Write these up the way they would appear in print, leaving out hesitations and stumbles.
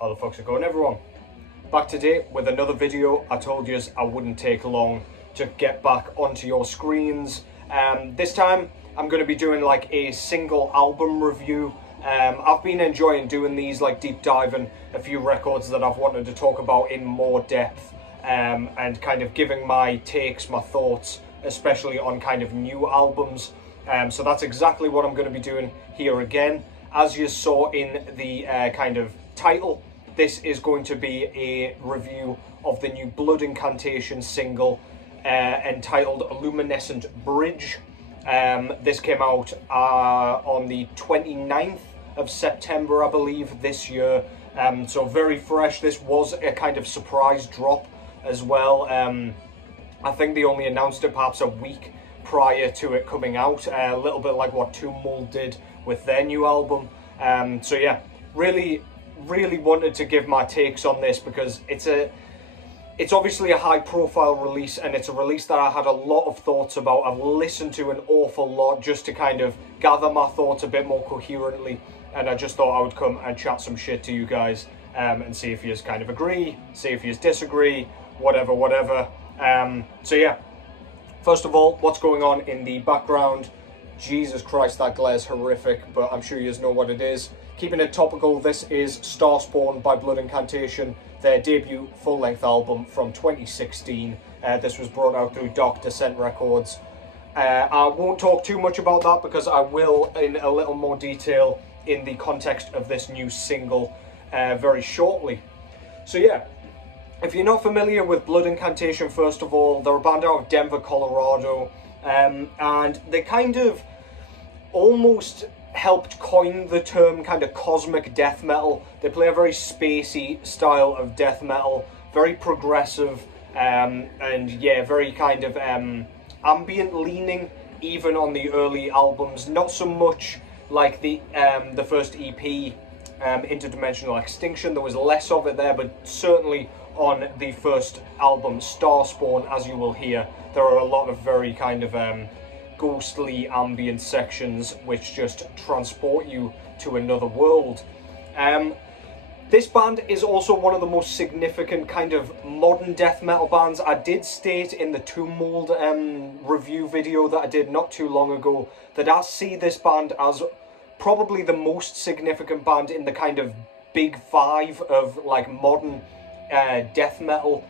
How the fuck's it going, everyone? Back today with another video. I told you I wouldn't take long to get back onto your screens. This time I'm going to be doing like a single album review. I've been enjoying doing these, like deep diving a few records that I've wanted to talk about in more depth, and kind of giving my takes, my thoughts, especially on kind of new albums. So that's exactly what I'm going to be doing here again. As you saw in the kind of title, this is going to be a review of the new Blood Incantation single entitled Luminescent Bridge. This came out on the 29th of September, I believe, this year. So very fresh. This was a kind of surprise drop as well. I think they only announced it perhaps a week prior to it coming out, a little bit like what Tomb Mold did with their new album. So yeah, really wanted to give my takes on this because it's obviously a high profile release, and it's a release that I had a lot of thoughts about. I've listened to an awful lot just to kind of gather my thoughts a bit more coherently, and I just thought I would come and chat some shit to you guys, and see if you kind of agree, see if you disagree, whatever. So yeah, first of all, what's going on in the background? Jesus Christ, that glare's horrific, but I'm sure you know what it is. Keeping it topical, this is Starspawn by Blood Incantation, their debut full-length album from 2016. This was brought out through Dark Descent Records. I won't talk too much about that because I will in a little more detail in the context of this new single very shortly. So yeah, if you're not familiar with Blood Incantation, first of all, they're a band out of Denver, Colorado, and they kind of almost helped coin the term kind of cosmic death metal. They play a very spacey style of death metal, very progressive, and yeah, very kind of ambient leaning, even on the early albums. Not so much like the first EP, Interdimensional Extinction. There was less of it there, but certainly on the first album, Starspawn, as you will hear, there are a lot of very kind of ghostly ambient sections which just transport you to another world. This band is also one of the most significant kind of modern death metal bands. I did state in the Tomb Mold review video that I did not too long ago that I see this band as probably the most significant band in the kind of big five of like modern death metal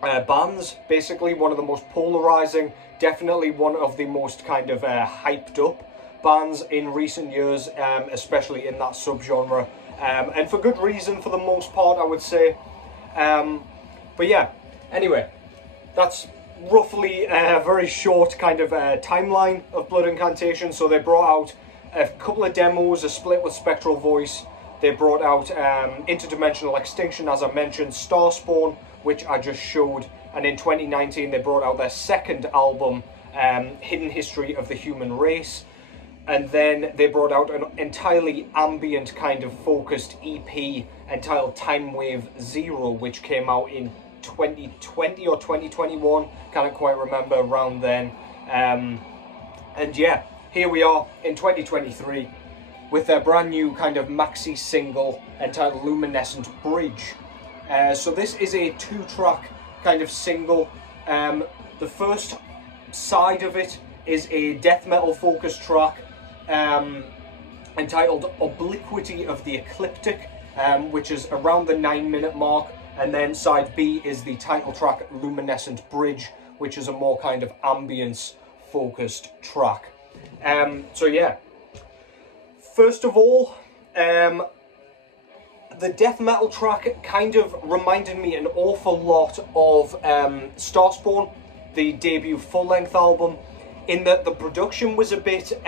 bands. Basically one of the most polarizing, definitely one of the most kind of hyped up bands in recent years, especially in that subgenre, and for good reason for the most part, I would say. But yeah, anyway, that's roughly a very short kind of timeline of Blood Incantation. So they brought out a couple of demos, a split with Spectral Voice. They brought out Interdimensional Extinction, as I mentioned, Starspawn, which I just showed, and in 2019 they brought out their second album, Hidden History of the Human Race, and then they brought out an entirely ambient kind of focused EP entitled Time Wave Zero, which came out in 2020 or 2021, can't quite remember, around then. And yeah, here we are in 2023 with their brand new kind of maxi-single entitled Luminescent Bridge. So this is a 2-track kind of single. The first side of it is a death metal focused track entitled Obliquity of the Ecliptic, which is around the 9-minute mark, and then side B is the title track Luminescent Bridge, which is a more kind of ambience focused track. So yeah, first of all, the death metal track kind of reminded me an awful lot of Starspawn, the debut full-length album, in that the production was a bit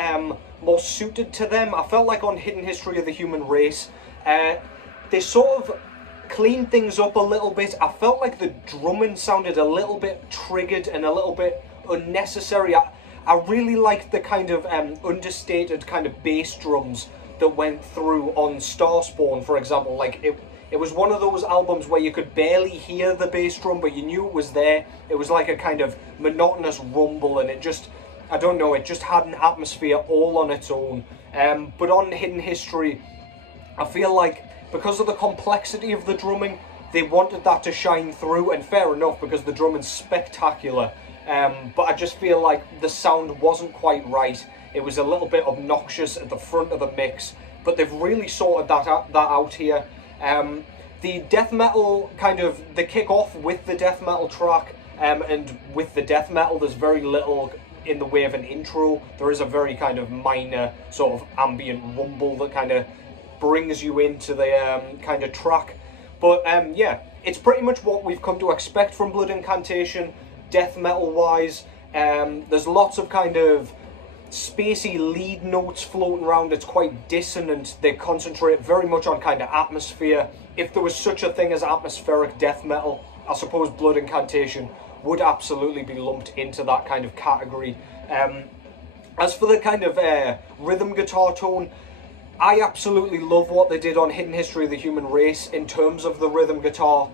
more suited to them. I felt like on Hidden History of the Human Race, they sort of cleaned things up a little bit. I felt like the drumming sounded a little bit triggered and a little bit unnecessary. I really liked the kind of understated kind of bass drums that went through on Starspawn, for example. Like it was one of those albums where you could barely hear the bass drum, but you knew it was there. It was like a kind of monotonous rumble, and it just, I don't know, it just had an atmosphere all on its own. But on Hidden History, I feel like because of the complexity of the drumming, they wanted that to shine through, and fair enough, because the drumming's spectacular. But I just feel like the sound wasn't quite right. It was a little bit obnoxious at the front of the mix, but they've really sorted that out here. The death metal they kick off with the death metal track, and with the death metal there's very little in the way of an intro. There is a very kind of minor sort of ambient rumble that kind of brings you into the kind of track. But yeah, it's pretty much what we've come to expect from Blood Incantation, death metal wise. There's lots of kind of spacey lead notes floating around. It's quite dissonant. They concentrate very much on kind of atmosphere. If there was such a thing as atmospheric death metal, I suppose Blood Incantation would absolutely be lumped into that kind of category. As for the kind of rhythm guitar tone, I absolutely love what they did on Hidden History of the Human Race in terms of the rhythm guitar.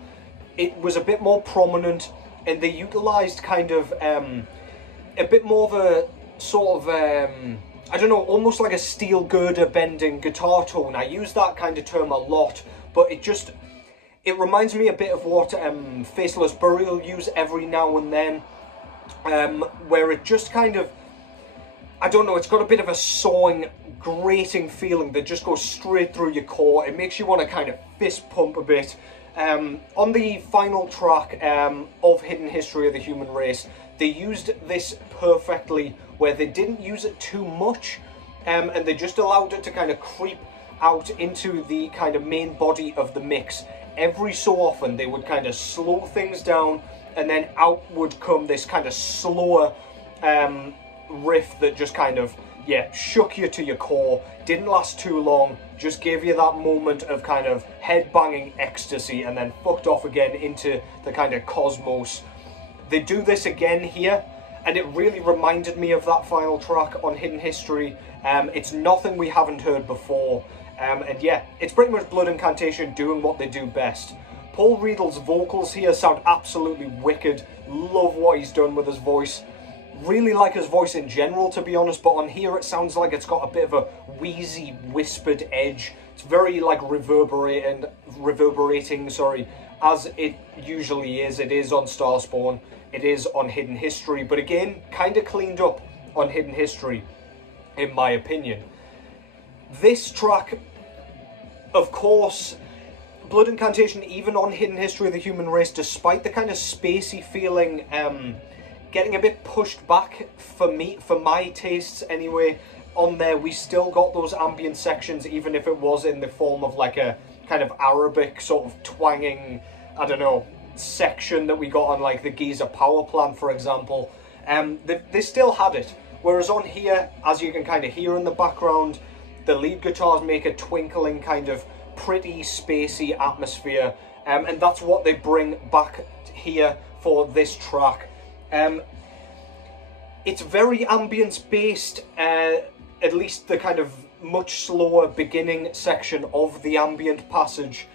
It was a bit more prominent, and they utilised kind of a bit more of a sort of, I don't know, almost like a steel girder bending guitar tone. I use that kind of term a lot, but it reminds me a bit of what Faceless Burial use every now and then, where it just kind of, I don't know, it's got a bit of a sawing, grating feeling that just goes straight through your core. It makes you want to kind of fist pump a bit. On the final track of Hidden History of the Human Race, they used this perfectly, where they didn't use it too much, and they just allowed it to kind of creep out into the kind of main body of the mix. Every so often they would kind of slow things down, and then out would come this kind of slower riff that just kind of, yeah, shook you to your core. Didn't last too long, just gave you that moment of kind of head-banging ecstasy, and then fucked off again into the kind of cosmos. They do this again here, and it really reminded me of that final track on Hidden History. It's nothing we haven't heard before, and yeah, it's pretty much Blood Incantation doing what they do best. Paul Riedel's vocals here sound absolutely wicked. Love what he's done with his voice. Really like his voice in general, to be honest, but on here it sounds like it's got a bit of a wheezy, whispered edge. It's very like reverberating, as it usually is. It is on Starspawn, it is on Hidden History, but again, kind of cleaned up on Hidden History, in my opinion. This track, of course, Blood Incantation, even on Hidden History of the Human Race, despite the kind of spacey feeling, getting a bit pushed back for my tastes anyway, on there we still got those ambient sections, even if it was in the form of like a kind of Arabic sort of twanging, I don't know, section that we got on like the Giza power plant, for example. They still had it, whereas on here, as you can kind of hear in the background, the lead guitars make a twinkling kind of pretty spacey atmosphere, and that's what they bring back here for this track. It's very ambience based, at least the kind of much slower beginning section of the ambient passage.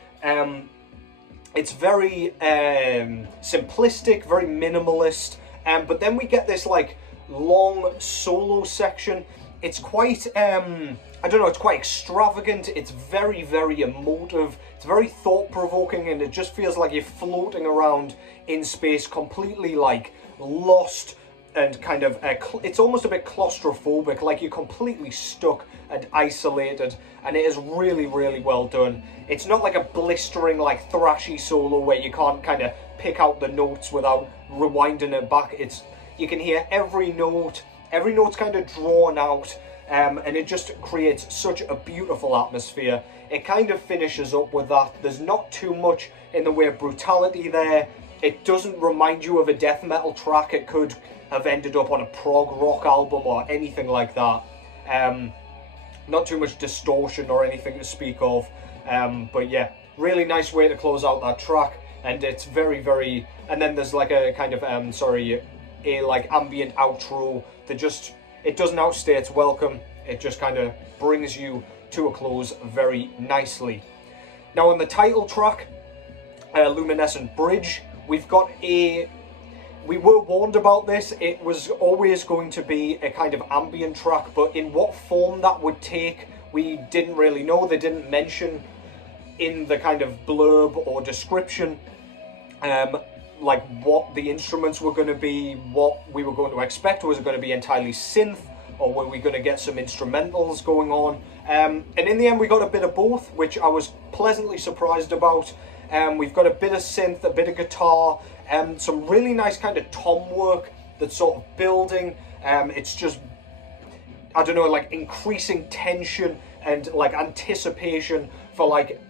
It's very simplistic, very minimalist, but then we get this like long solo section. It's quite, I don't know, it's quite extravagant, it's very, very emotive, it's very thought-provoking, and it just feels like you're floating around in space, completely like lost, and kind of, it's almost a bit claustrophobic, like you're completely stuck and isolated, and it is really, really well done. It's not like a blistering, like thrashy solo where you can't kind of pick out the notes without rewinding it back. You can hear every note's kind of drawn out, and it just creates such a beautiful atmosphere. It kind of finishes up with that. There's not too much in the way of brutality there. It doesn't remind you of a death metal track. It could have ended up on a prog rock album or anything like that. Not too much distortion or anything to speak of. But yeah, really nice way to close out that track. And it's very, very... And then there's like a kind of, a like ambient outro that just... It doesn't outstay its welcome. It just kind of brings you to a close very nicely. Now on the title track, Luminescent Bridge, we've got a... We were warned about this. It was always going to be a kind of ambient track, but in what form that would take, we didn't really know. They didn't mention in the kind of blurb or description, like what the instruments were going to be, what we were going to expect. Was it going to be entirely synth, or were we going to get some instrumentals going on? And in the end we got a bit of both, which I was pleasantly surprised about. We've got a bit of synth, a bit of guitar, some really nice kind of tom work that's sort of building. It's just, I don't know, like increasing tension and like anticipation for, like,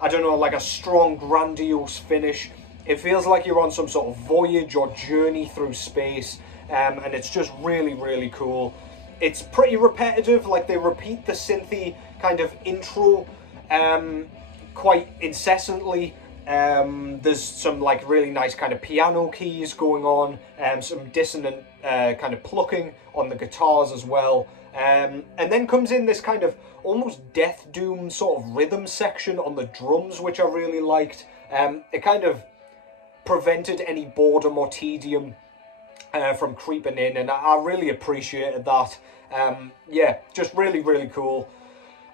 I don't know, like a strong, grandiose finish. It feels like you're on some sort of voyage or journey through space, and it's just really, really cool. It's pretty repetitive, like they repeat the synthy kind of intro quite incessantly. There's some like really nice kind of piano keys going on, some dissonant kind of plucking on the guitars as well. And then comes in this kind of almost Death Doom sort of rhythm section on the drums, which I really liked. It kind of prevented any boredom or tedium from creeping in, and I really appreciated that. Yeah, just really, really cool.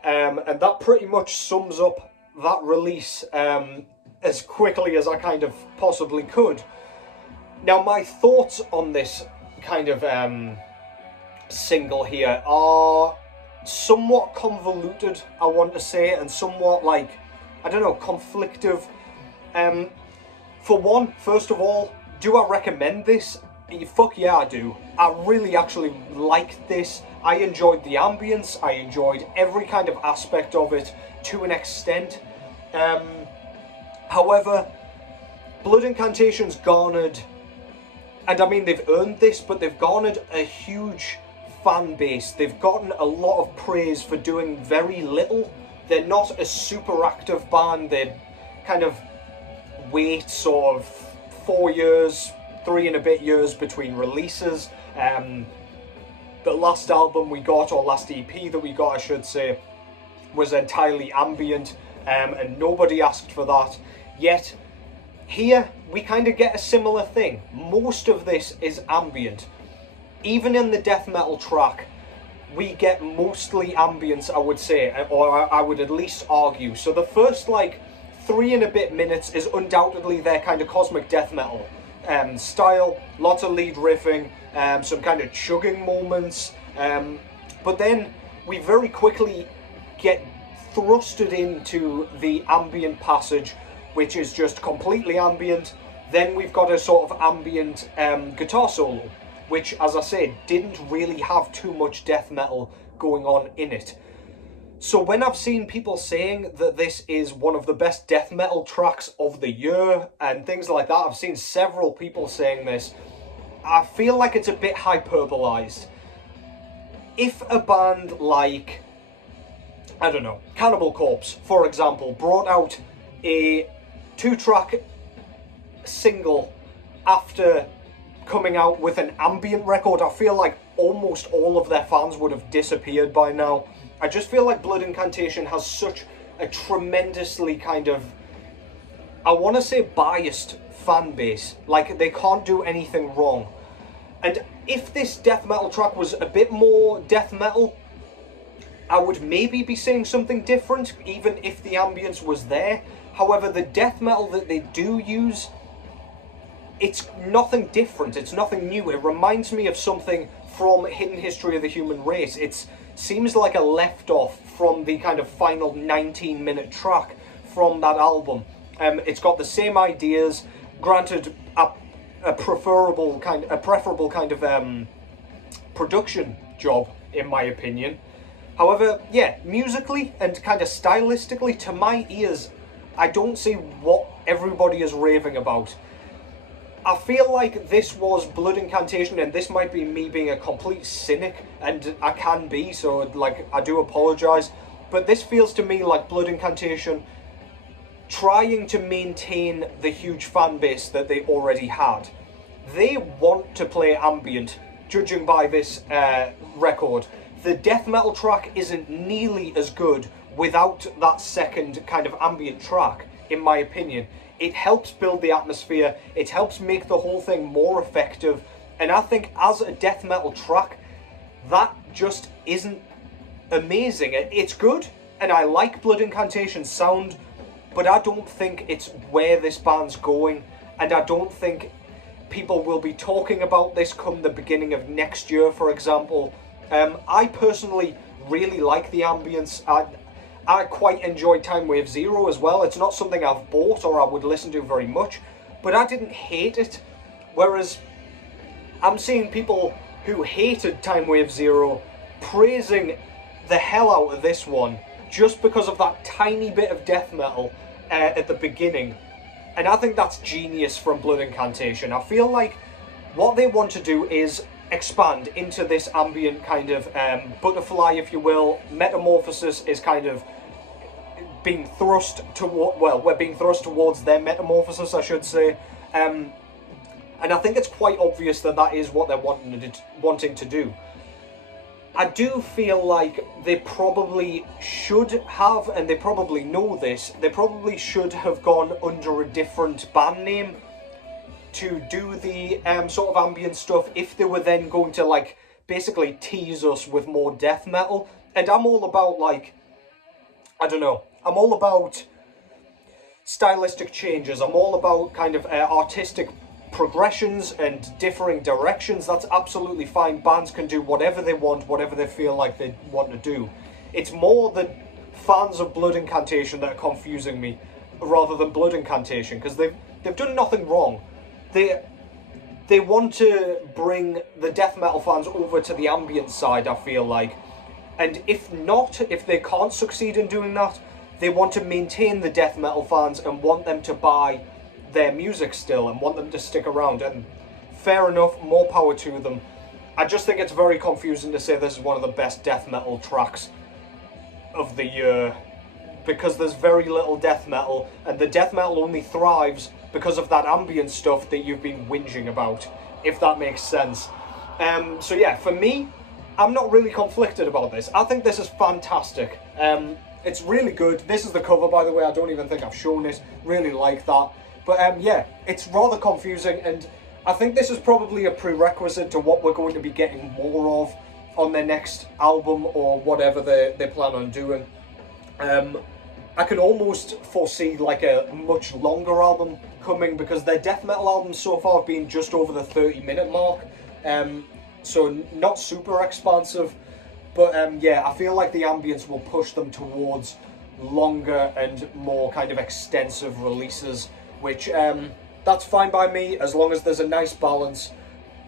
And that pretty much sums up that release as quickly as I kind of possibly could. Now, my thoughts on this kind of single here are somewhat convoluted, I want to say, and somewhat, like, I don't know, conflictive. For one, first of all, do I recommend this? Fuck yeah, I do. I really actually liked this. I enjoyed the ambience. I enjoyed every kind of aspect of it to an extent. However, Blood Incantation's garnered, and I mean they've earned this, but they've garnered a huge fan base. They've gotten a lot of praise for doing very little. They're not a super active band. They kind of wait sort of 4 years, 3 and a bit years between releases. The last album we got, or last EP that we got I should say, was entirely ambient, and nobody asked for that. Yet here we kind of get a similar thing. Most of this is ambient. Even in the death metal track, we get mostly ambience, I would say, or I would at least argue. So the first like 3 and a bit minutes is undoubtedly their kind of cosmic death metal style. Lots of lead riffing, some kind of chugging moments, but then we very quickly get thrusted into the ambient passage, which is just completely ambient. Then we've got a sort of ambient guitar solo, which, as I said, didn't really have too much death metal going on in it. So when I've seen people saying that this is one of the best death metal tracks of the year and things like that, I've seen several people saying this, I feel like it's a bit hyperbolized. If a band like, I don't know, Cannibal Corpse, for example, brought out a 2-track single after coming out with an ambient record, I feel like almost all of their fans would have disappeared by now. I just feel like Blood Incantation has such a tremendously kind of, I want to say, biased fan base. Like, they can't do anything wrong. And if this death metal track was a bit more death metal, I would maybe be saying something different, even if the ambience was there. However, the death metal that they do use, it's nothing different, it's nothing new. It reminds me of something from Hidden History of the Human Race. It seems like a left-off from the kind of final 19-minute track from that album. It's got the same ideas, granted a preferable kind of production job, in my opinion. However, yeah, musically and kind of stylistically, to my ears, I don't see what everybody is raving about. I feel like this was Blood Incantation, and this might be me being a complete cynic, and I can be, so like I do apologise, but this feels to me like Blood Incantation trying to maintain the huge fan base that they already had. They want to play ambient, judging by this record. The death metal track isn't nearly as good without that second kind of ambient track, in my opinion. It helps build the atmosphere, it helps make the whole thing more effective, and I think as a death metal track, that just isn't amazing. It's good, and I like Blood Incantation's sound, but I don't think it's where this band's going, and I don't think people will be talking about this come the beginning of next year, for example. I personally really like the ambience. I quite enjoyed Time Wave Zero as well. It's not something I've bought or I would listen to very much, but I didn't hate it. Whereas I'm seeing people who hated Time Wave Zero praising the hell out of this one just because of that tiny bit of death metal at the beginning. And I think that's genius from Blood Incantation. I feel like what they want to do is expand into this ambient kind of butterfly, if you will. Metamorphosis is kind of being thrust toward, well, we're being thrust towards their metamorphosis, I should say. And I think it's quite obvious that that is what they're wanting to do. I do feel like they probably should have, and they probably know this, they probably should have gone under a different band name to do the sort of ambient stuff if they were then going to, like, basically tease us with more death metal. And I'm all about, like, I don't know, I'm all about stylistic changes. I'm all about kind of artistic progressions and differing directions. That's absolutely fine. Bands can do whatever they want, whatever they feel like they want to do. It's more the fans of Blood Incantation that are confusing me rather than Blood Incantation, because they've done nothing wrong. They want to bring the death metal fans over to the ambient side, I feel like. And if not, if they can't succeed in doing that, they want to maintain the death metal fans and want them to buy their music still and want them to stick around. And fair enough, more power to them. I just think it's very confusing to say this is one of the best death metal tracks of the year, because there's very little death metal, and the death metal only thrives because of that ambient stuff that you've been whinging about, if that makes sense. So yeah, for me, I'm not really conflicted about this. I think this is fantastic. It's really good. This is the cover, by the way. I don't even think I've shown it. Really like that. But yeah, it's rather confusing, and I think this is probably a prerequisite to what we're going to be getting more of on their next album or whatever they plan on doing. I can almost foresee like a much longer album coming, because their death metal albums so far have been just over the 30-minute mark. So not super expansive, but yeah, I feel like the ambience will push them towards longer and more kind of extensive releases, which that's fine by me as long as there's a nice balance.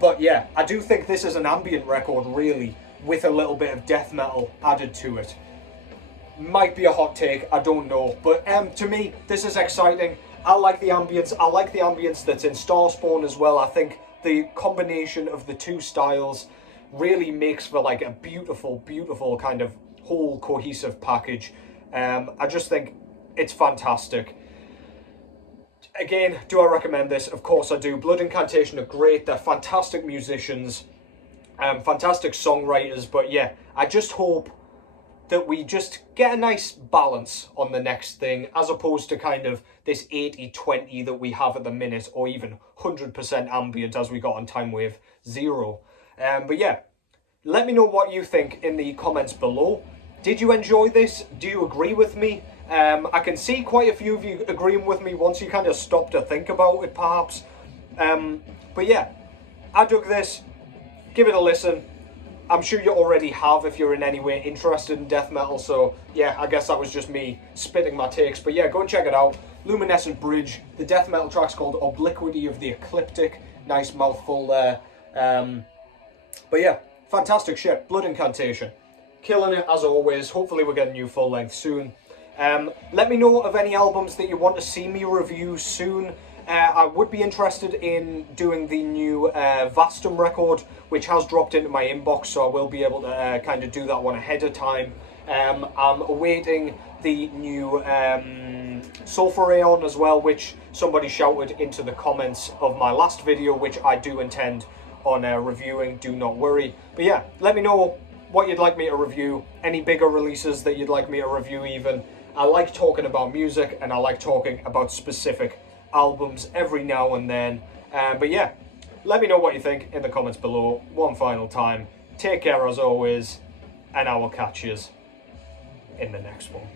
But yeah, I do think this is an ambient record, really, with a little bit of death metal added to it. Might be a hot take, I don't know, but to me, this is exciting. I like the ambience. I like the ambience that's in Starspawn as well. I think the combination of the two styles really makes for like a beautiful, beautiful kind of whole cohesive package. I just think it's fantastic. Again, do I recommend this? Of course I do. Blood Incantation are great. They're fantastic musicians, fantastic songwriters. But yeah, I just hope that we just get a nice balance on the next thing, as opposed to kind of this 80-20 that we have at the minute, or even 100% ambient as we got on Time Wave Zero. But yeah, let me know what you think in the comments below. Did you enjoy this? Do you agree with me? I can see quite a few of you agreeing with me once you kind of stop to think about it, perhaps. But yeah, I dug this. Give it a listen. I'm sure you already have if you're in any way interested in death metal. So yeah, I guess that was just me spitting my takes. But yeah, go and check it out. Luminescent Bridge. The death metal track's called Obliquity of the Ecliptic. Nice mouthful there. But yeah, fantastic shit. Blood Incantation. Killing it as always. Hopefully we'll get a new full length soon. Let me know of any albums that you want to see me review soon. I would be interested in doing the new Vastum record, which has dropped into my inbox, so I will be able to kind of do that one ahead of time. I'm awaiting the new Sulphur Aeon as well, which somebody shouted into the comments of my last video, which I do intend on reviewing, do not worry. But yeah, let me know what you'd like me to review, any bigger releases that you'd like me to review even. I like talking about music, and I like talking about specific albums every now and then. But yeah, let me know what you think in the comments below. One final time, take care as always, and I will catch you in the next one.